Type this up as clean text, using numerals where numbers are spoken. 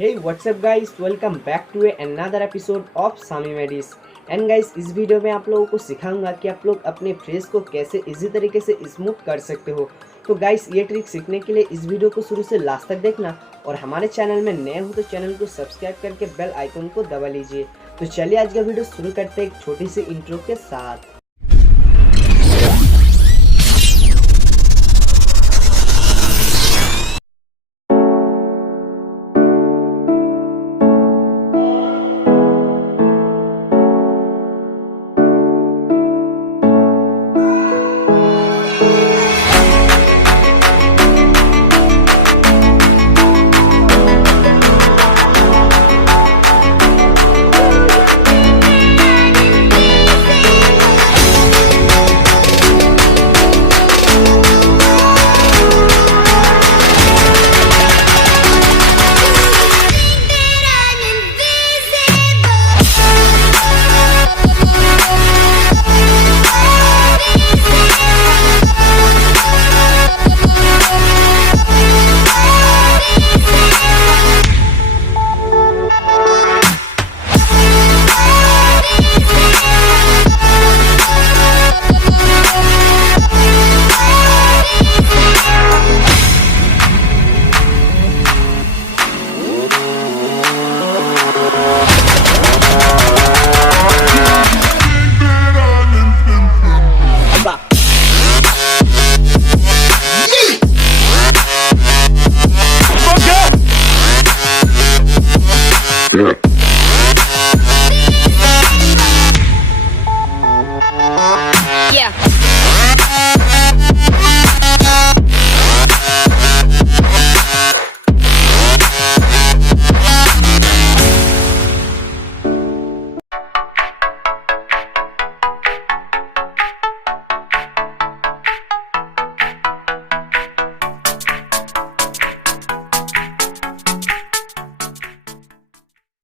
Hey, what's up guys? Welcome back to another episode of SAMIM EDITZ। And guys, इस video में आप लोगों को सिखाऊंगा कि आप लोग अपने फेस को कैसे इजी तरीके से स्मूथ कर सकते हो। तो गाइस, ये ट्रिक सीखने के लिए इस वीडियो को शुरू से लास्ट तक देखना और हमारे चैनल में नए हो तो चैनल को सब्सक्राइब करके बेल आइकन को दबा लीजिए। तो चलिए आज का वीडियो शुरू करते हैं एक छोटी सी इंट्रो के साथ। Bokeh!